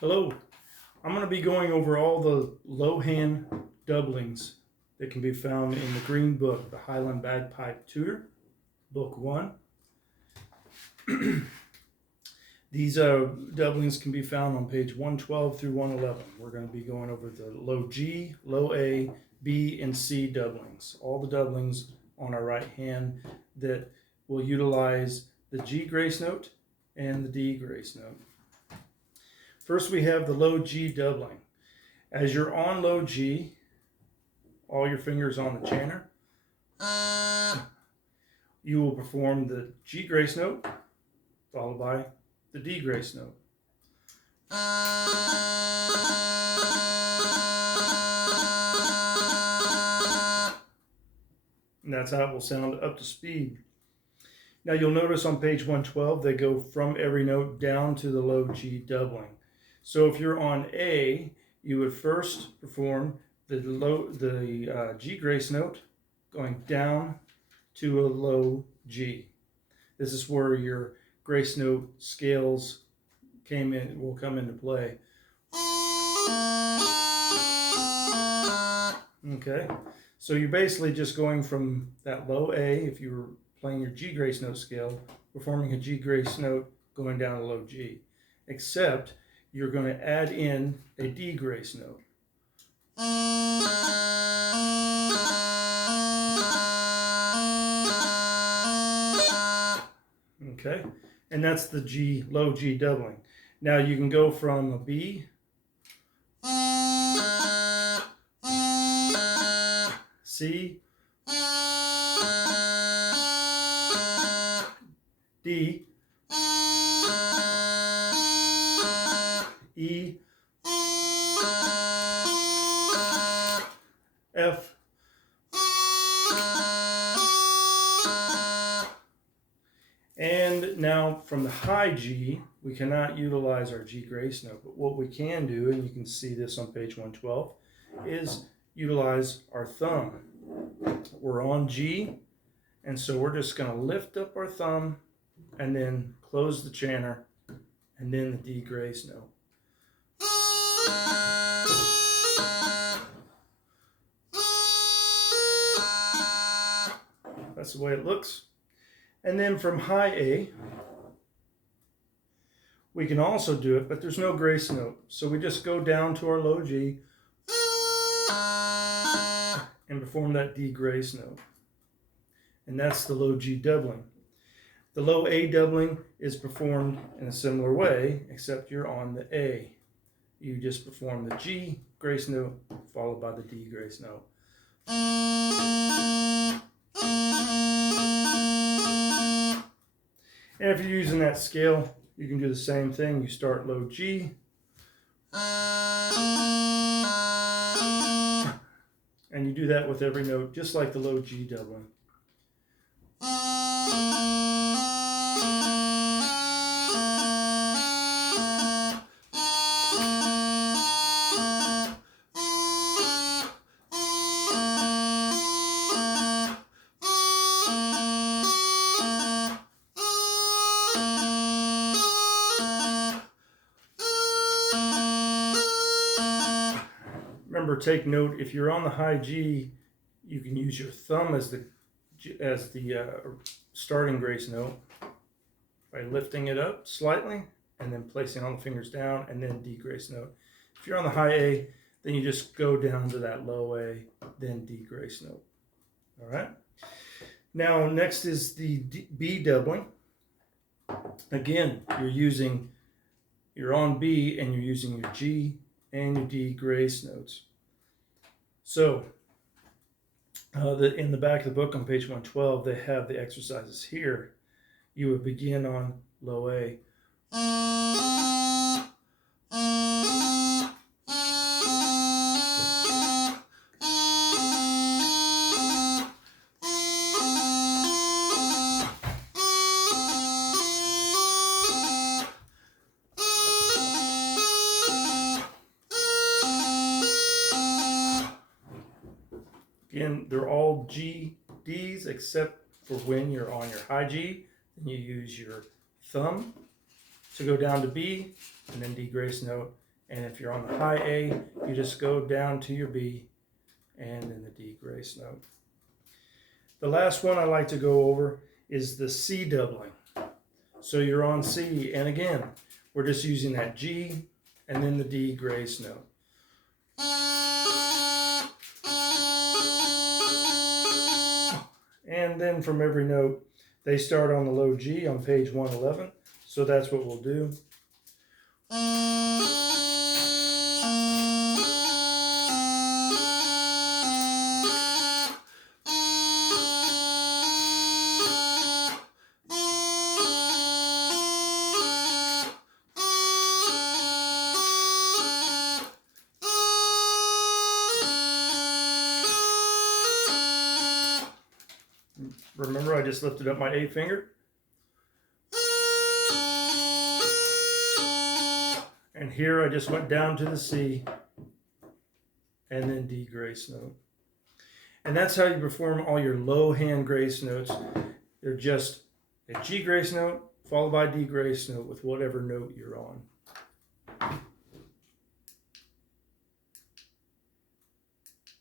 Hello, I'm going to be going over all the low hand doublings that can be found in the green book, the Highland Bagpipe Tutor, book 1. These doublings can be found on page 112 through 111. We're going to be going over the low G, low A, B, and C doublings. All the doublings on our right hand that will utilize the G grace note and the D grace note. First, we have the low G doubling. As you're on low G, all your fingers on the chanter, you will perform the G grace note, followed by the D grace note. And that's how it will sound up to speed. Now you'll notice on page 112, they go from every note down to the low G doubling. So if you're on A, you would first perform the G grace note going down to a low G. This is where your grace note scales will come into play. Okay, so you're basically just going from that low A, if you were playing your G grace note scale, performing a G grace note going down to low G, except you're going to add in a D grace note. Okay, and that's the G, low G doubling. Now you can go from a B, C, D, E, F, and now from the high G, we cannot utilize our G grace note, but what we can do, and you can see this on page 112, is utilize our thumb. We're on G, and so we're just going to lift up our thumb and then close the chanter and then the D grace note. That's the way it looks. And then from high A, we can also do it, but there's no grace note. So we just go down to our low G and perform that D grace note. And that's the low G doubling. The low A doubling is performed in a similar way, except you're on the A. You just perform the G grace note followed by the D grace note. And if you're using that scale, you can do the same thing. You start low G, and you do that with every note, just like the low G doubling. Remember, take note, if you're on the high G, you can use your thumb as the starting grace note by lifting it up slightly and then placing all the fingers down and then D grace note. If you're on the high A, then you just go down to that low A, then D grace note. All right. Now, next is the B doubling. Again, you're on B and you're using your G and your D grace notes. So, in the back of the book on page 112, they have the exercises here. You would begin on low A. Again, they're all G, Ds, except for when you're on your high G, then you use your thumb to go down to B, and then D grace note, And if you're on the high A, you just go down to your B and then the D grace note. The last one I like to go over is the C doubling. So you're on C, and again, we're just using that G and then the D grace note. And then from every note, they start on the low G on page 111. So that's what we'll do. Remember, I just lifted up my A finger. And here I just went down to the C and then D grace note. And that's how you perform all your low hand grace notes. They're just a G grace note followed by D grace note with whatever note you're on.